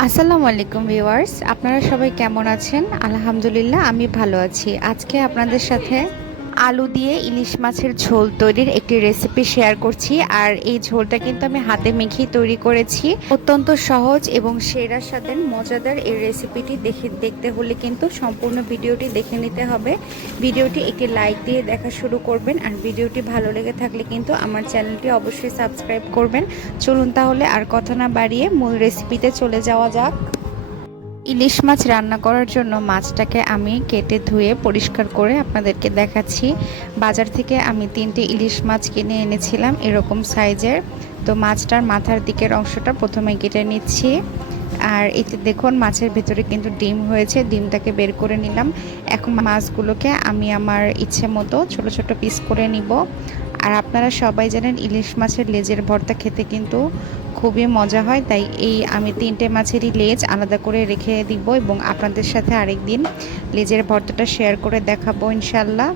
আসসালামু আলাইকুম ভিউয়ার্স আপনারা সবাই কেমন আছেন? আলহামদুলিল্লাহ আমি ভালো আছি। আজকে আপনাদের সাথে আলু দিয়ে ইলিশ মাছের ঝোল তৈরির একটি রেসিপি শেয়ার করছি। আর এই ঝোলটা কিন্তু আমি হাতে মেখেই তৈরি করেছি। অত্যন্ত সহজ এবং সেরা স্বাদের, মজাদার এই রেসিপিটি দেখে, দেখতে হলে কিন্তু সম্পূর্ণ ভিডিওটি দেখে নিতে হবে। ভিডিওটি একটি লাইক দিয়ে দেখা শুরু করবেন। আর ভিডিওটি ভালো লেগে থাকলে কিন্তু আমার চ্যানেলটি অবশ্যই সাবস্ক্রাইব করবেন। চলুন তাহলে আর কথা না বাড়িয়ে মূল রেসিপিতে চলে যাওয়া যাক। ইলিশ মাছ রান্না করার জন্য মাছটাকে আমি কেটে ধুয়ে পরিষ্কার করে আপনাদেরকে দেখাচ্ছি। বাজার থেকে আমি তিনটে ইলিশ মাছ কিনে এনেছিলাম এরকম সাইজের। তো মাছটার মাথার দিকের অংশটা প্রথমে কেটে নিচ্ছি। আর এতে দেখুন, মাছের ভেতরে কিন্তু ডিম হয়েছে, ডিমটাকে বের করে নিলাম। এখন মাছগুলোকে আমি আমার ইচ্ছে মতো ছোট ছোট পিস করে নিব। আর আপনারা সবাই জানেন, ইলিশ মাছের লেজের ভর্তা খেতে কিন্তু খুবই মজা হয়, তাই এই আমি তিনটে মাছেরই লেজ আলাদা করে রেখে দিব এবং আপনাদের সাথে আরেক দিন লেজের ভর্তাটা শেয়ার করে দেখাবো ইনশাল্লাহ।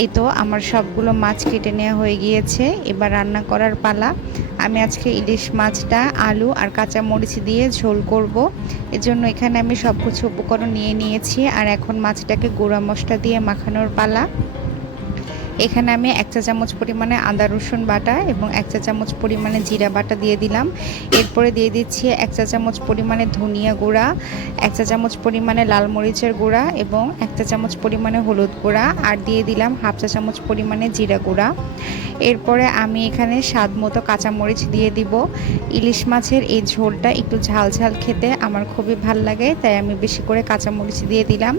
এই তো আমার সবগুলো মাছ কেটে নেওয়া হয়ে গিয়েছে, এবার রান্না করার পালা। আমি আজকে ইলিশ মাছটা, আলু আর কাঁচা মরিচ দিয়ে ঝোল করব। এজন্য এখানে আমি সব কিছু উপকরণ নিয়ে নিয়েছি আর এখন মাছটাকে গুঁড়া মশলা দিয়ে মাখানোর পালা। এখানে আমি এক চা চামচ পরিমাণে আদা, রসুন বাটা এবং এক চা চামচ পরিমাণে জিরা বাটা দিয়ে দিলাম। এরপরে দিয়ে দিচ্ছি এক চা চামচ পরিমাণে ধনিয়া গুঁড়া এক চা চামচ পরিমাণে লাল মরিচের গুঁড়া এবং এক চা চামচ পরিমাণে হলুদ গুঁড়া আর দিয়ে দিলাম হাফ চা চামচ পরিমাণে জিরা গুঁড়া। এরপরে আমি এখানে স্বাদ মতো কাঁচামরিচ দিয়ে দিব। ইলিশ মাছের এই ঝোলটা একটু ঝাল ঝাল খেতে আমার খুবই ভালো লাগে, তাই আমি বেশি করে কাঁচামরিচ দিয়ে দিলাম।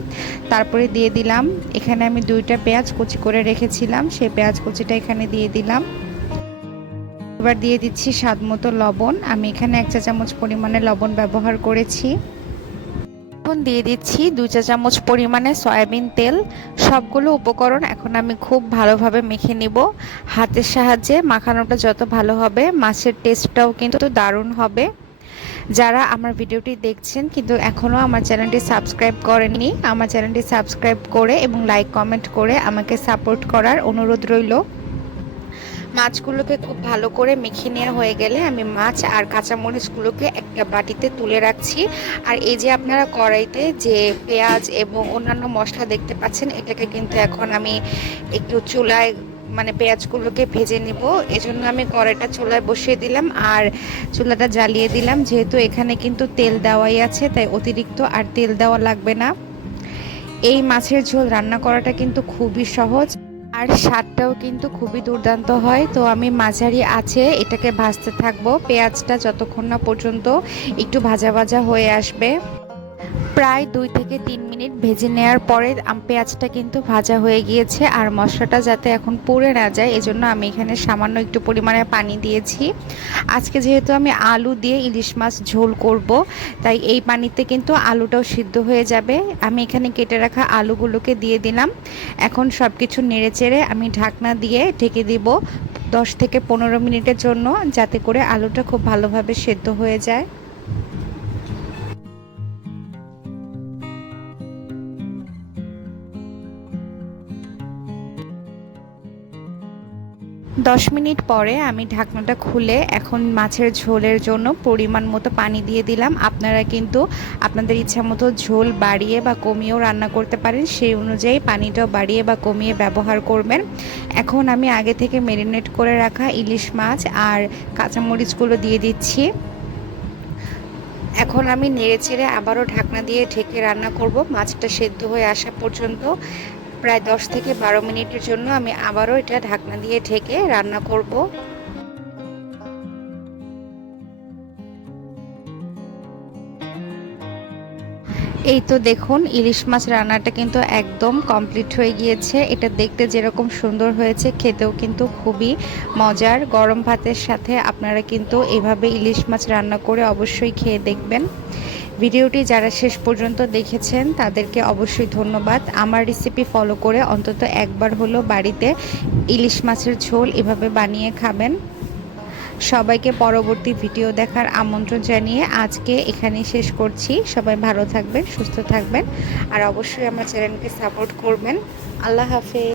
তারপরে দিয়ে দিলাম, এখানে আমি দুইটা পেঁয়াজ কুচি করে রেখেছিলাম, সেই পেঁয়াজ কুচিটা এখানে দিয়ে দিলাম। এবার দিয়ে দিচ্ছি স্বাদ মতো লবণ। আমি এখানে এক চা চামচ পরিমাণে লবণ ব্যবহার করেছি। এখন দিয়ে দিচ্ছি দু চা চামচ পরিমাণে সয়াবিন তেল। সবগুলো উপকরণ এখন আমি খুব ভালোভাবে মেখে নিব। হাতের সাহায্যে মাখানোটা যত ভালো হবে, মাছের টেস্টটাও কিন্তু দারুণ হবে। যারা আমার ভিডিওটি দেখছেন কিন্তু এখনও আমার চ্যানেলটি সাবস্ক্রাইব করেননি, আমার চ্যানেলটি সাবস্ক্রাইব করে এবং লাইক কমেন্ট করে আমাকে সাপোর্ট করার অনুরোধ রইল। মাছগুলোকে খুব ভালো করে মেখে নেওয়া হয়ে গেলে আমি মাছ আর কাঁচামরিচগুলোকে একটা বাটিতে তুলে রাখছি। আর এই যে আপনারা কড়াইতে যে পেঁয়াজ এবং অন্যান্য মশলা দেখতে পাচ্ছেন, এটাকে কিন্তু এখন আমি একটু চুলায় মানে পেঁয়াজগুলোকে ভেজে নিব। এজন্য আমি কড়াইটা চুলায় বসিয়ে দিলাম আর চুলাটা জ্বালিয়ে দিলাম। যেহেতু এখানে কিন্তু তেল দেওয়াই আছে, তাই অতিরিক্ত আর তেল দেওয়া লাগবে না। এই মাছের ঝোল রান্না করাটা কিন্তু খুবই সহজ। আর স্বাদটাও কিন্তু খুবই দুর্দান্ত হয়। তো আমি মাঝারি আছে, এটাকে ভাজতে থাকব। পেঁয়াজটা যতক্ষণ না পর্যন্ত একটু ভাজা ভাজা হয়ে আসবে। প্রায় দুই থেকে তিন মিনিট ভেজে নেওয়ার পরে পেঁয়াজটা কিন্তু ভাজা হয়ে গিয়েছে আর মশলাটা যাতে এখন পুড়ে না যায়, এজন্য আমি এখানে সামান্য একটু পরিমাণে পানি দিয়েছি। আজকে যেহেতু আমি আলু দিয়ে ইলিশ মাছ ঝোল করব, তাই এই পানিতে কিন্তু আলুটাও সিদ্ধ হয়ে যাবে। আমি এখানে কেটে রাখা আলুগুলোকে দিয়ে দিলাম। এখন সব কিছু নেড়ে চেড়ে আমি ঢাকনা দিয়ে ঢেকে দিব দশ থেকে পনেরো মিনিটের জন্য, যাতে করে আলুটা খুব ভালোভাবে সেদ্ধ হয়ে যায়। দশ মিনিট পরে আমি ঢাকনাটা খুলে এখন মাছের ঝোলের জন্য পরিমাণ মতো পানি দিয়ে দিলাম। আপনারা কিন্তু আপনাদের ইচ্ছা মতো ঝোল বাড়িয়ে বা কমিয়েও রান্না করতে পারেন। সেই অনুযায়ী পানিটাও বাড়িয়ে বা কমিয়ে ব্যবহার করবেন। এখন আমি আগে থেকে মেরিনেট করে রাখা ইলিশ মাছ আর কাঁচামরিচগুলো দিয়ে দিচ্ছি। এখন আমি নেড়ে চেড়ে আবারও ঢাকনা দিয়ে ঢেকে রান্না করব। মাছটা সেদ্ধ হয়ে আসা পর্যন্ত প্রায় দশ থেকে বারো মিনিটের জন্য আমি আবারও এটা ঢাকনা দিয়ে ঢেকে রান্না করব। এই তো দেখুন, ইলিশ মাছ রান্নাটা কিন্তু একদম কমপ্লিট হয়ে গিয়েছে। এটা দেখতে যেরকম সুন্দর হয়েছে, খেতেও কিন্তু খুবই মজার। গরম ভাতের সাথে আপনারা কিন্তু এভাবে ইলিশ মাছ রান্না করে অবশ্যই খেয়ে দেখবেন। ভিডিওটি যারা শেষ পর্যন্ত দেখেছেন, তাদেরকে অবশ্যই ধন্যবাদ। আমার রেসিপি ফলো করে অন্তত একবার হলো বাড়িতে ইলিশ মাছের ঝোল এভাবে বানিয়ে খাবেন। সবাইকে পরবর্তী ভিডিও দেখার আমন্ত্রণ জানিয়ে আজকে এখানেই শেষ করছি। সবাই ভালো থাকবেন, সুস্থ থাকবেন, আর অবশ্যই আমার চ্যানেলকে সাপোর্ট করবেন। আল্লাহ হাফেজ।